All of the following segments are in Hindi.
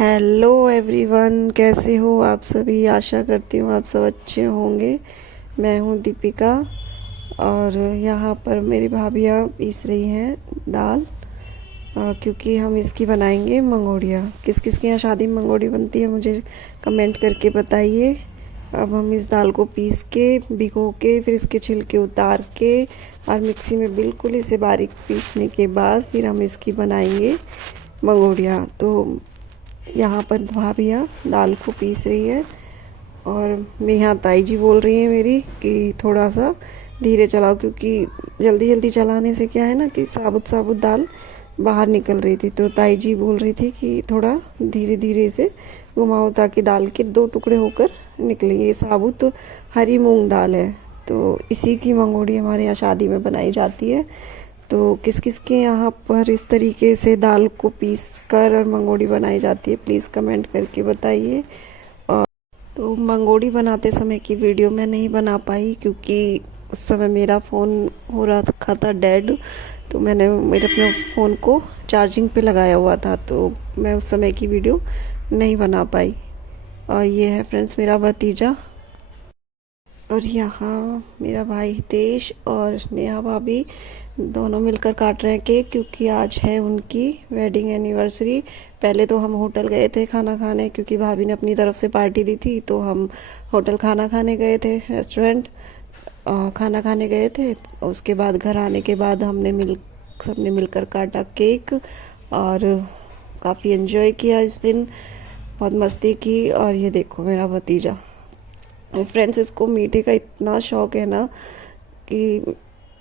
हेलो एवरीवन, कैसे हो आप सभी। आशा करती हूँ आप सब अच्छे होंगे। मैं हूँ दीपिका और यहाँ पर मेरी भाभियाँ पीस रही हैं दाल, क्योंकि हम इसकी बनाएंगे मंगोड़ियाँ। किस किस के यहाँ शादी में मंगोड़ी बनती है मुझे कमेंट करके बताइए। अब हम इस दाल को पीस के भिगो के फिर इसके छिलके उतार के और मिक्सी में बिल्कुल इसे बारीक पीसने के बाद फिर हम इसकी बनाएंगे मंगोड़ियाँ। तो यहाँ पर भाभियाँ दाल को पीस रही है और मेरे यहाँ ताई जी बोल रही है मेरी कि थोड़ा सा धीरे चलाओ, क्योंकि जल्दी जल्दी चलाने से क्या है ना कि साबुत साबुत दाल बाहर निकल रही थी। तो ताई जी बोल रही थी कि थोड़ा धीरे धीरे इसे घुमाओ ताकि दाल के दो टुकड़े होकर निकले। ये साबुत हरी मूंग दाल है, तो इसी की मंगोड़ी हमारे यहाँ शादी में बनाई जाती है। तो किस किस के यहाँ पर इस तरीके से दाल को पीस कर और मंगोड़ी बनाई जाती है, प्लीज़ कमेंट करके बताइए। और तो मंगोड़ी बनाते समय की वीडियो मैं नहीं बना पाई क्योंकि उस समय मेरा फ़ोन हो रखा था डेड। तो मैंने मेरे अपने फ़ोन को चार्जिंग पे लगाया हुआ था, तो मैं उस समय की वीडियो नहीं बना पाई। और ये है फ्रेंड्स मेरा भतीजा, और यहाँ मेरा भाई हितेश और नेहा भाभी दोनों मिलकर काट रहे हैं केक, क्योंकि आज है उनकी वेडिंग एनिवर्सरी। पहले तो हम होटल गए थे खाना खाने, क्योंकि भाभी ने अपनी तरफ से पार्टी दी थी, तो हम होटल खाना खाने गए थे, रेस्टोरेंट खाना खाने गए थे। उसके बाद घर आने के बाद सबने मिलकर काटा केक और काफ़ी एंजॉय किया इस दिन, बहुत मस्ती की। और ये देखो मेरा भतीजा फ्रेंड्स, इसको मीठे का इतना शौक है ना कि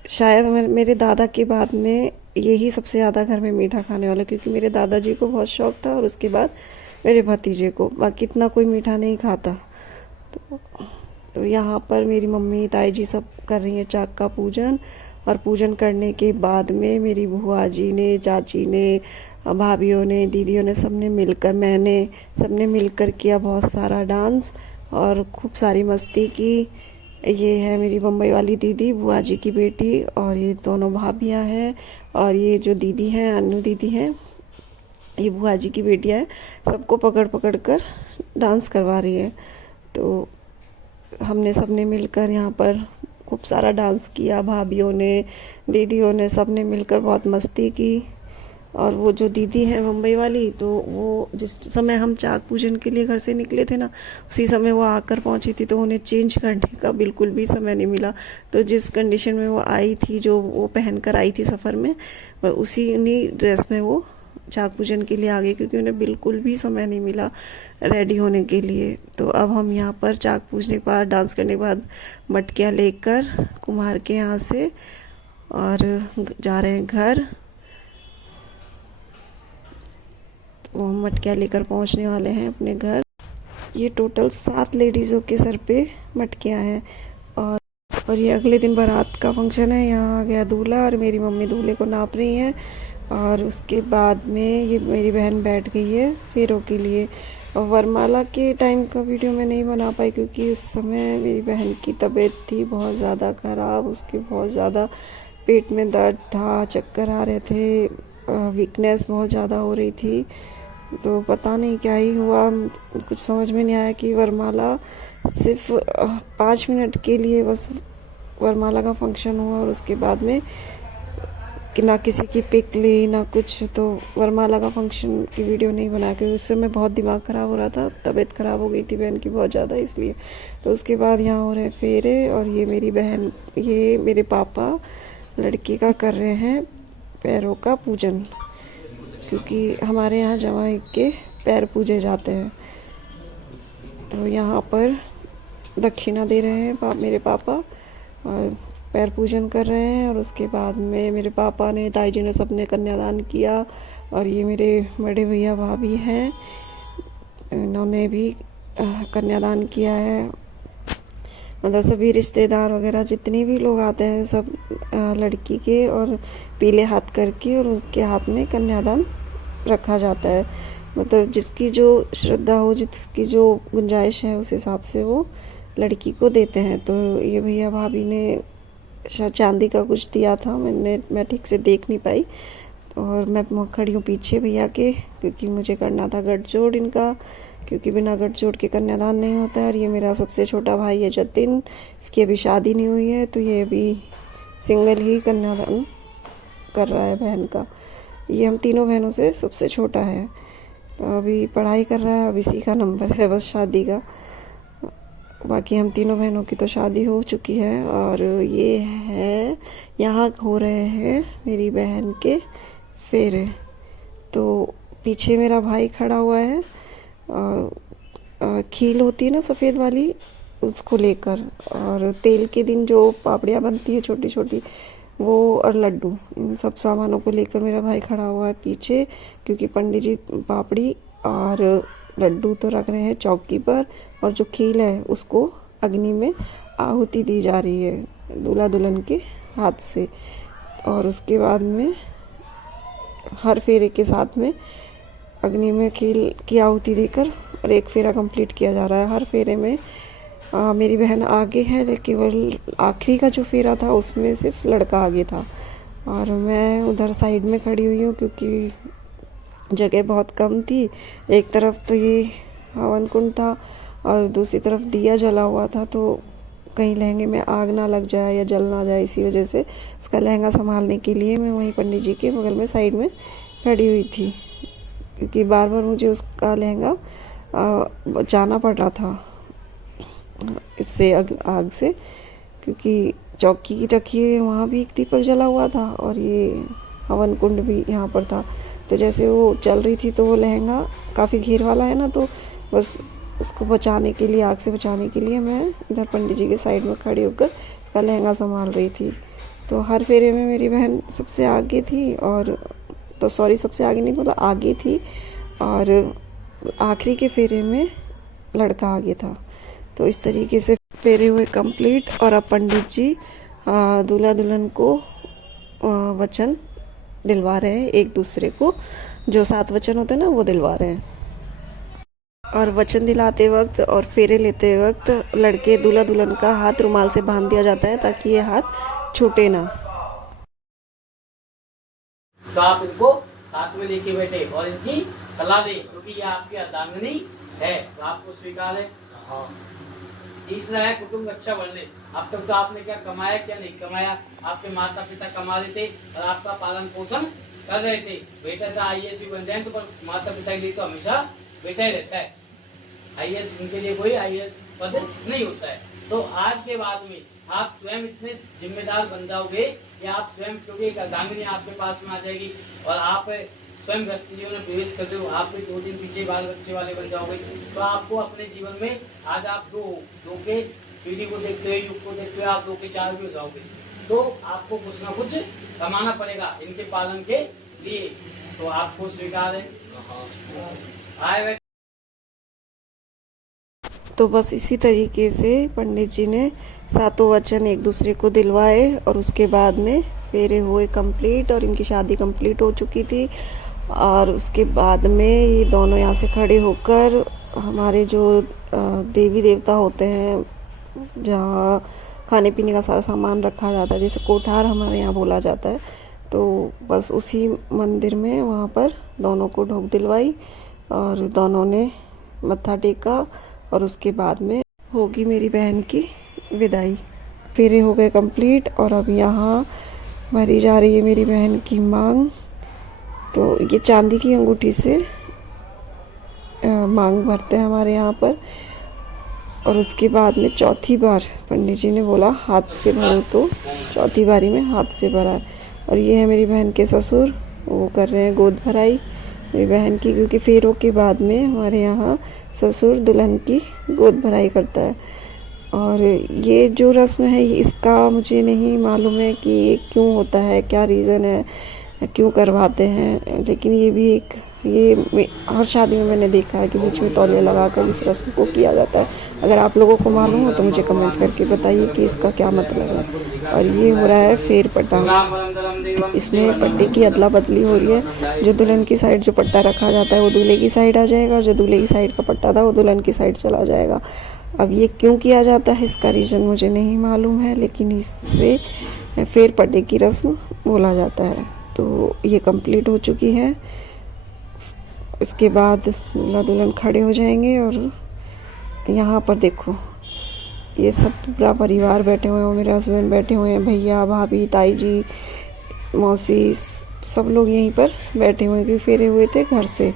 शायद मेरे दादा के बाद में यही सबसे ज़्यादा घर में मीठा खाने वाला, क्योंकि मेरे दादाजी को बहुत शौक था और उसके बाद मेरे भतीजे को। बाकी इतना कोई मीठा नहीं खाता। तो यहाँ पर मेरी मम्मी ताई जी सब कर रही हैं चाक का पूजन, और पूजन करने के बाद में मेरी बुआ जी ने, चाची ने, भाभीयों ने, दीदियों ने, सबने मिलकर किया बहुत सारा डांस और खूब सारी मस्ती की। ये है मेरी बम्बई वाली दीदी, बुआ जी की बेटी, और ये दोनों भाभियाँ हैं। और ये जो दीदी हैं, अनु दीदी हैं, ये बुआ जी की बेटियाँ हैं। सबको पकड़ पकड़ कर डांस करवा रही है। तो सबने मिलकर यहाँ पर खूब सारा डांस किया। भाभियों ने, दीदियों ने, सबने मिलकर बहुत मस्ती की। और वो जो दीदी है मुंबई वाली, तो वो जिस समय हम चाक पूजन के लिए घर से निकले थे ना, उसी समय वो आकर पहुंची थी, तो उन्हें चेंज करने का बिल्कुल भी समय नहीं मिला। तो जिस कंडीशन में वो आई थी, जो वो पहन कर आई थी सफ़र में, उन्हीं ड्रेस में वो चाक पूजन के लिए आ गई, क्योंकि उन्हें बिल्कुल भी समय नहीं मिला रेडी होने के लिए। तो अब हम यहाँ पर चाक पूजने के बाद, डांस करने के बाद मटकियाँ लेकर कुम्हार के यहाँ से और जा रहे हैं घर। वो हम मटकियाँ लेकर पहुंचने वाले हैं अपने घर। ये टोटल 7 लेडीज़ों के सर पे मटकियाँ हैं। और ये अगले दिन बारात का फंक्शन है। यहाँ आ गया दूल्हा और मेरी मम्मी दूल्हे को नाप रही हैं। और उसके बाद में ये मेरी बहन बैठ गई है फेरों के लिए। और वरमाला के टाइम का वीडियो मैं नहीं बना पाई, क्योंकि उस समय मेरी बहन की तबीयत थी बहुत ज़्यादा ख़राब। उसके बहुत ज़्यादा पेट में दर्द था, चक्कर आ रहे थे, वीकनेस बहुत ज़्यादा हो रही थी। तो पता नहीं क्या ही हुआ, कुछ समझ में नहीं आया कि वरमाला सिर्फ 5 मिनट के लिए बस वरमाला का फंक्शन हुआ, और उसके बाद में कि ना किसी की पिक ली ना कुछ। तो वरमाला का फंक्शन की वीडियो नहीं बना, क्योंकि उस समय बहुत दिमाग ख़राब हो रहा था, तबीयत ख़राब हो गई थी बहन की बहुत ज़्यादा, इसलिए। तो उसके बाद यहाँ हो रहे फेरे, और ये मेरी बहन, ये मेरे पापा लड़की का कर रहे हैं पैरों का पूजन, क्योंकि हमारे यहाँ जमाई के पैर पूजे जाते हैं। तो यहाँ पर दक्षिणा दे रहे हैं मेरे पापा, और पैर पूजन कर रहे हैं। और उसके बाद में मेरे पापा ने, ताई जी ने, सबने कन्यादान किया। और ये मेरे बड़े भैया भाभी हैं, इन्होंने भी कन्यादान किया है। मतलब सभी रिश्तेदार वगैरह जितने भी लोग आते हैं, सब लड़की के और पीले हाथ करके और उसके हाथ में कन्यादान रखा जाता है। मतलब जिसकी जो श्रद्धा हो, जिसकी जो गुंजाइश है, उस हिसाब से वो लड़की को देते हैं। तो ये भैया भाभी ने शायद चांदी का कुछ दिया था, मैं ठीक से देख नहीं पाई। और मैं खड़ी हूँ पीछे भैया के, क्योंकि मुझे करना था गठजोड़ इनका, क्योंकि बिना गठजोड़ के कन्यादान नहीं होता है। और ये मेरा सबसे छोटा भाई है जतिन, इसकी अभी शादी नहीं हुई है, तो ये अभी सिंगल ही कन्यादान कर रहा है बहन का। ये हम तीनों बहनों से सबसे छोटा है, अभी पढ़ाई कर रहा है, अब इसी का नंबर है बस शादी का। बाकी हम तीनों बहनों की तो शादी हो चुकी है। और ये है, यहाँ हो रहे हैं मेरी बहन के फेरे। तो पीछे मेरा भाई खड़ा हुआ है, खील होती है ना सफ़ेद वाली, उसको लेकर, और तेल के दिन जो पापड़ियाँ बनती है छोटी छोटी वो, और लड्डू, इन सब सामानों को लेकर मेरा भाई खड़ा हुआ है पीछे, क्योंकि पंडित जी पापड़ी और लड्डू तो रख रहे हैं चौकी पर, और जो खील है उसको अग्नि में आहुति दी जा रही है दूल्हा दुल्हन के हाथ से। और उसके बाद में हर फेरे के साथ में अग्नि में खील की आहुति देकर और एक फेरा कंप्लीट किया जा रहा है। हर फेरे में मेरी बहन आगे है, लेकिन केवल आखिरी का जो फेरा था उसमें सिर्फ लड़का आगे था, और मैं उधर साइड में खड़ी हुई हूँ क्योंकि जगह बहुत कम थी। एक तरफ तो ये हवन कुंड था और दूसरी तरफ दिया जला हुआ था, तो कहीं लहंगे में आग ना लग जाए या जल ना जाए, इसी वजह से उसका लहंगा संभालने के लिए मैं वहीं पंडित जी के बगल में साइड में खड़ी हुई थी, क्योंकि बार बार मुझे उसका लहंगा बचाना पड़ रहा था इससे आग से, क्योंकि चौकी रखी हुई वहाँ भी एक दीपक जला हुआ था और ये हवन कुंड भी यहाँ पर था। तो जैसे वो चल रही थी तो वो लहंगा काफ़ी घेर वाला है ना, तो बस उसको बचाने के लिए, आग से बचाने के लिए मैं इधर पंडित जी के साइड में खड़ी होकर उसका लहंगा संभाल रही थी। तो हर फेरे में मेरी बहन सबसे आगे थी, और तो सॉरी सबसे आगे नहीं, मतलब आगे थी, और आखिरी के फेरे में लड़का आगे था। तो इस तरीके से फेरे हुए कंप्लीट, और अब पंडित जी दूल्हा दुल्हन को वचन दिलवा रहे हैं एक दूसरे को, जो 7 वचन होते हैं ना वो दिलवा रहे हैं। और वचन दिलाते वक्त और फेरे लेते वक्त लड़के दूल्हा दुल्हन का हाथ रुमाल से बांध दिया जाता है ताकि ये हाथ छूटे ना। तो आप इनको साथ में लेके बैठे और इनकी सलाह लें, क्योंकि ये आपकी अर्धांगिनी है, तो आपको स्वीकार है। तीसरा है कुटुंब अच्छा बढ़ने। अब तक तो आपने क्या कमाया क्या नहीं कमाया, आपके माता पिता कमा रहे थे और आपका पालन पोषण कर रहे थे। बेटा चाहे आईएएस बन जाए तो पर माता पिता के लिए तो हमेशा बेटा ही रहता है, आईएएस उनके लिए कोई आईएएस पद नहीं होता है। तो आज के बाद में आप स्वयं इतने जिम्मेदार बन जाओगे कि आप स्वयं, क्योंकि एक अर्धांगिनी आपके पास में आ जाएगी और आप स्वयं गृहस्थ जीवन में प्रवेश करते हो, आप भी 2 दिन पीछे बाल बच्चे वाले बन जाओगे। तो आपको अपने जीवन में आज आप दो के पीढ़ी को देखते हुए, युग को देखते हुए आप 2 के 4 भी हो जाओगे। तो आपको कुछ ना कुछ कमाना पड़ेगा इनके पालन के लिए, तो आपको स्वीकार है। आए तो बस इसी तरीके से पंडित जी ने 7 वचन एक दूसरे को दिलवाए, और उसके बाद में फेरे हुए कंप्लीट और इनकी शादी कंप्लीट हो चुकी थी। और उसके बाद में ये दोनों यहाँ से खड़े होकर हमारे जो देवी देवता होते हैं, जहाँ खाने पीने का सारा सामान रखा जाता है, जैसे कोठार हमारे यहाँ बोला जाता है, तो बस उसी मंदिर में वहाँ पर दोनों को ढोक दिलवाई और दोनों ने मत्था टेका, और उसके बाद में होगी मेरी बहन की विदाई। फेरे हो गए कंप्लीट, और अब यहाँ भरी जा रही है मेरी बहन की मांग। तो ये चांदी की अंगूठी से मांग भरते हैं हमारे यहाँ पर, और उसके बाद में चौथी बार पंडित जी ने बोला हाथ से भरो, तो चौथी बारी में हाथ से भरा है। और ये है मेरी बहन के ससुर, वो कर रहे हैं गोद भराई मेरी बहन की, क्योंकि फेरों के बाद में हमारे यहाँ ससुर दुल्हन की गोद भराई करता है। और ये जो रस्म है इसका मुझे नहीं मालूम है कि ये क्यों होता है, क्या रीज़न है, क्यों करवाते हैं, लेकिन ये भी एक, ये हर शादी में मैंने देखा है कि बीच में तौलिया लगाकर इस रस्म को किया जाता है। अगर आप लोगों को मालूम हो तो मुझे कमेंट करके बताइए कि इसका क्या मतलब है। और ये हो रहा है फेर पट्टा, इसमें पट्टे की अदला बदली हो रही है। जो दुल्हन की साइड जो पट्टा रखा जाता है वो दूल्हे की साइड आ जाएगा, और जो दूल्हे की साइड का पट्टा था वो दुल्हन की साइड चला जाएगा। अब ये क्यों किया जाता है इसका रीज़न मुझे नहीं मालूम है, लेकिन इससे फेर पट्टे की रस्म बोला जाता है। तो ये कंप्लीट हो चुकी है। इसके बाद दूल्हा दुल्हन खड़े हो जाएंगे और यहाँ पर देखो ये सब पूरा परिवार बैठे हुए हैं, मेरे हस्बैंड बैठे हुए हैं, भैया भाभी ताई जी मौसी सब लोग यहीं पर बैठे हुए हैं क्योंकि फेरे हुए थे घर से,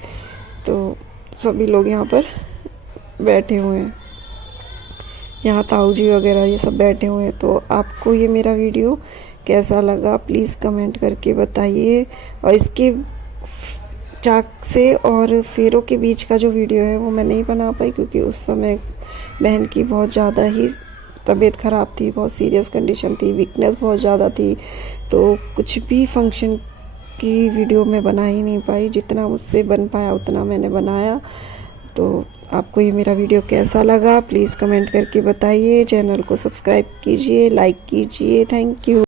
तो सभी लोग यहाँ पर बैठे हुए हैं। यहाँ ताऊ जी वगैरह ये सब बैठे हुए हैं। तो आपको ये मेरा वीडियो कैसा लगा प्लीज़ कमेंट करके बताइए। और इसके चाक से और फेरों के बीच का जो वीडियो है वो मैं नहीं बना पाई क्योंकि उस समय बहन की बहुत ज़्यादा ही तबीयत ख़राब थी, बहुत सीरियस कंडीशन थी, वीकनेस बहुत ज़्यादा थी, तो कुछ भी फंक्शन की वीडियो मैं बना ही नहीं पाई। जितना मुझसे बन पाया उतना मैंने बनाया। तो आपको ये मेरा वीडियो कैसा लगा प्लीज़ कमेंट करके बताइए। चैनल को सब्सक्राइब कीजिए, लाइक कीजिए। Thank you.